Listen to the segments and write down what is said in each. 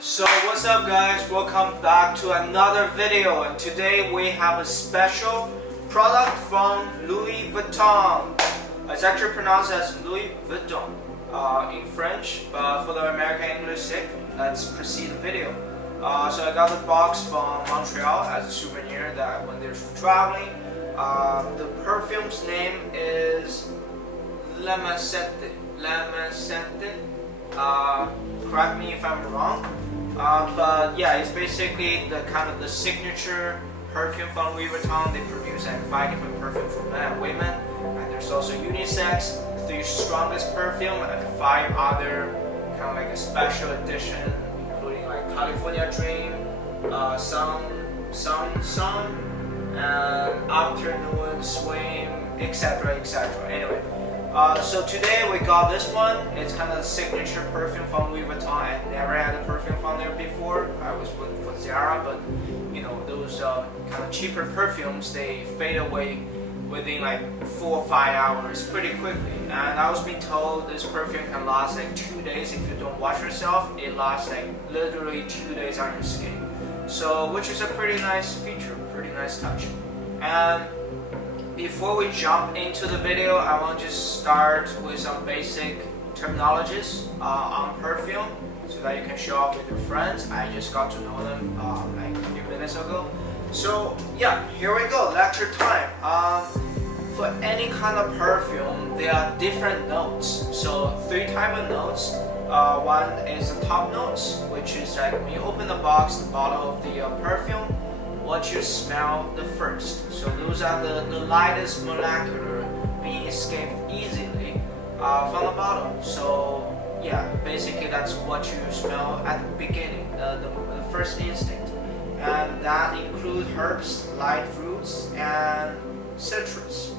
So what's up guys, welcome back to another video, and today we have a special product from Louis Vuitton. It's actually pronounced as Louis Vuitton in French, but for the American English sake, let's proceed the video. So I got the box from Montreal as a souvenir that when they're traveling. The perfume's name is La Macette. Correct me if I'm wrong. But yeah, it's basically the kind of the signature perfume from Louis Vuitton. They produce like 5 different perfumes for men and women, and there's also unisex, 3 strongest perfume, and 5 other kind of like a special edition, including like California Dream, Sun, and Afternoon Swim, etc. Anyway. So today we got this one. It's kind of the signature perfume from Louis Vuitton. I never had a perfume from there before. I was looking for Zara, but you know those kind of cheaper perfumes, they fade away within like 4 or 5 hours pretty quickly. And I was being told this perfume can last like 2 days if you don't wash yourself. It lasts like literally 2 days on your skin. So which is a pretty nice feature, pretty nice touch. And before we jump into the video, I want to just start with some basic terminologies on perfume so that you can show off with your friends. I just got to know them like a few minutes ago. So yeah, here we go, lecture time. For any kind of perfume, there are different notes. So 3 types of notes. One is the top notes, which is like when you open the box, the bottle of the perfume, what you smell the first. So those are the lightest molecular being escaped easily from the bottle. So yeah, basically that's what you smell at the beginning, the first instinct. And that includes herbs, light fruits, and citrus.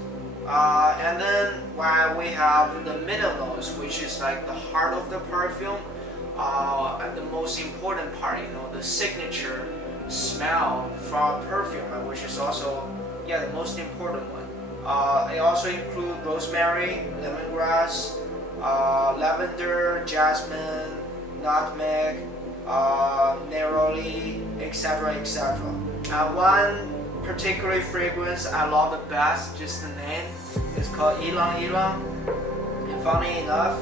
And then while we have the middle notes, which is like the heart of the perfume, and the most important part, the signature smell from perfume, which is also the most important one. It also includes rosemary, lemongrass, lavender, jasmine, nutmeg, neroli, etc. And one particular fragrance I love the best, just the name, is called Ylang Ylang. And funny enough,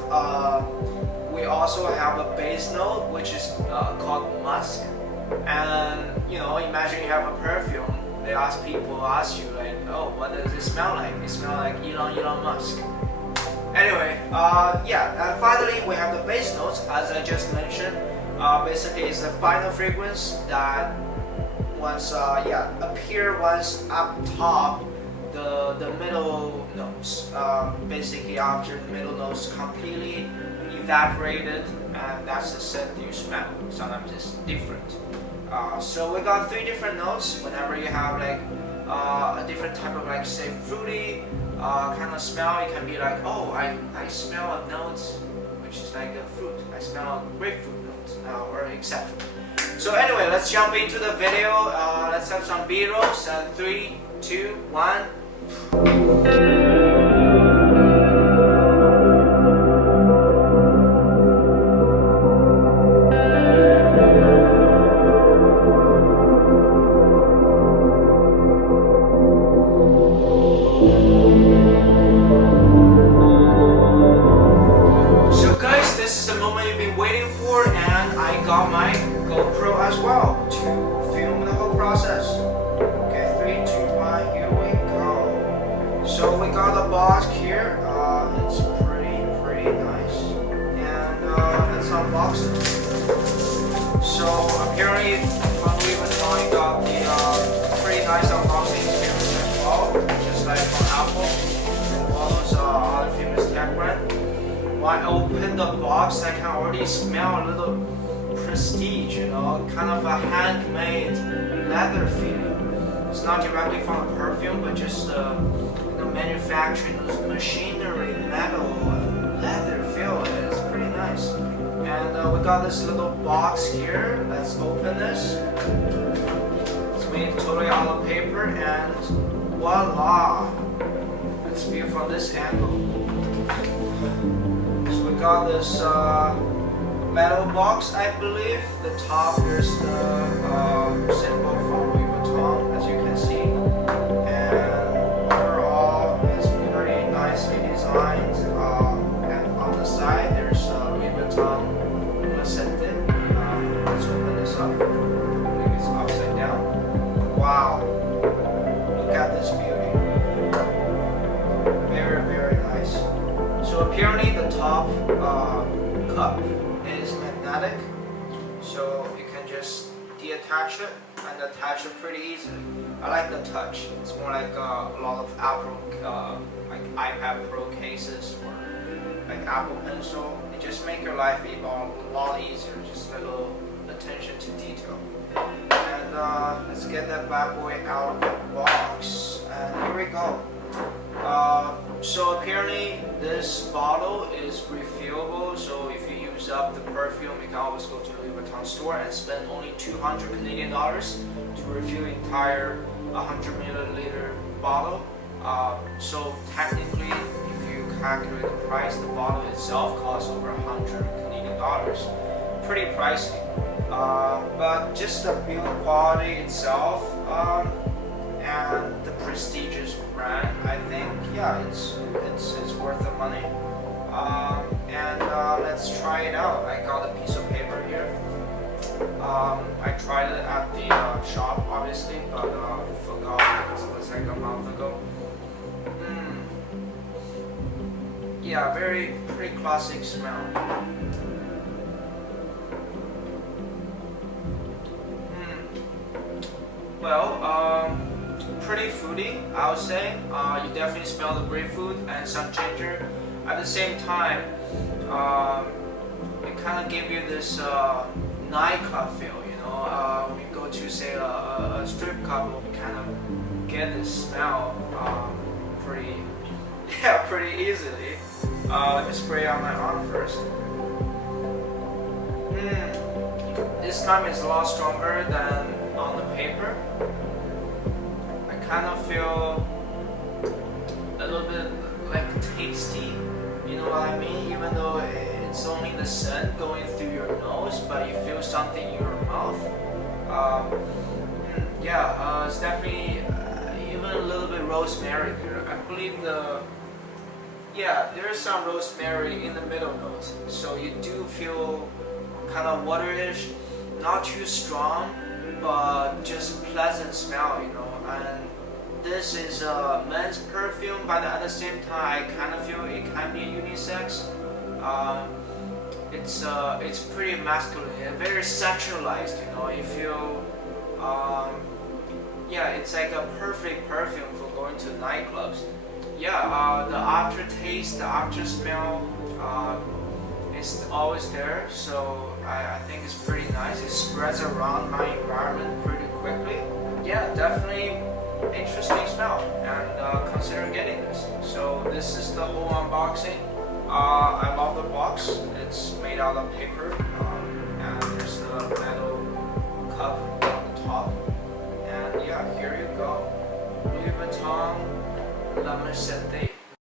we also have a base note which is called musk. And imagine you have a perfume, they ask you like, oh, what does it smell like? It smells like Ylang Ylang musk. Anyway, and finally we have the base notes, as I just mentioned. Basically it's the final fragrance that once appear once up top the middle notes. Basically after the middle notes completely evaporated, and that's the scent you smell. Sometimes it's different. So we got 3 different notes. Whenever you have like a different type of like say fruity kind of smell, it can be like, oh, I smell a note which is like a fruit. I smell a grapefruit note, or etc. So anyway, let's jump into the video. Let's have some B-rolls, and 3, 2, 1. Got my GoPro as well to film the whole process. Okay, 3, 2, 1, here we go. So we got the box here. It's pretty nice, and let's unbox it. So apparently from Louis Vuitton, got the pretty nice unboxing experience as well, just like from Apple and all those other famous tech brands. When I open the box, I can already smell a little prestige, kind of a handmade leather feeling. It's not directly from a perfume, but just manufacturing, those machinery, metal, leather feel. It's pretty nice. And we got this little box here. Let's open this. It's made totally out of paper, and voila! Let's view from this angle. So we got this metal box, I believe. The top there's the symbol from Louis Vuitton, as you can see, and overall it's pretty nicely designed. And on the side there's Louis Vuitton Placente. Let's open this up. I believe it's upside down. Wow! Look at this beauty. Very, very nice. So apparently the top cup is magnetic, so you can just detach it and attach it pretty easily. I like the touch. It's more like a lot of Apple, like iPad Pro cases or like Apple Pencil. It just make your life a lot easier. Just a little attention to detail. And let's get that bad boy out of the box. And here we go. So apparently this bottle is refillable, so if you use up the perfume, you can always go to the Louis Vuitton store and spend only 200 Canadian dollars to refill the entire 100 milliliter bottle. So technically, if you calculate the price, the bottle itself costs over 100 Canadian dollars. Pretty pricey, but just the build quality itself, and the prestigious brand, I think, yeah, it's worth the money. And let's try it out. I got a piece of paper here. I tried it at the shop, obviously, but forgot because it was like a month ago. Yeah, pretty classic smell. Well, pretty fruity, I would say. You definitely smell the grapefruit and some ginger. At the same time, it kind of gives you this nightclub feel, you know. When you go to, say, a strip club, you kind of get this smell pretty easily. Let me spray on my arm first. This time it's a lot stronger than on the paper. I kind of feel a little bit like tasty, you know what I mean? Even though it's only the scent going through your nose, but you feel something in your mouth. It's definitely even a little bit rosemary here. I believe there is some rosemary in the middle notes, so you do feel kind of waterish, not too strong, but just pleasant smell, you know. And this is a men's perfume, but at the same time, I kind of feel it can be unisex. It's pretty masculine and very sexualized, you know. You feel, it's like a perfect perfume for going to nightclubs. The aftertaste, the after smell, is always there, so I think it's pretty nice. It spreads around my environment pretty quickly. Yeah, definitely interesting smell, and consider getting this. So this is the whole unboxing. I love the box. It's made out of paper, and there's the metal cup on the top. And yeah, here you go. Louis Vuitton La Mercede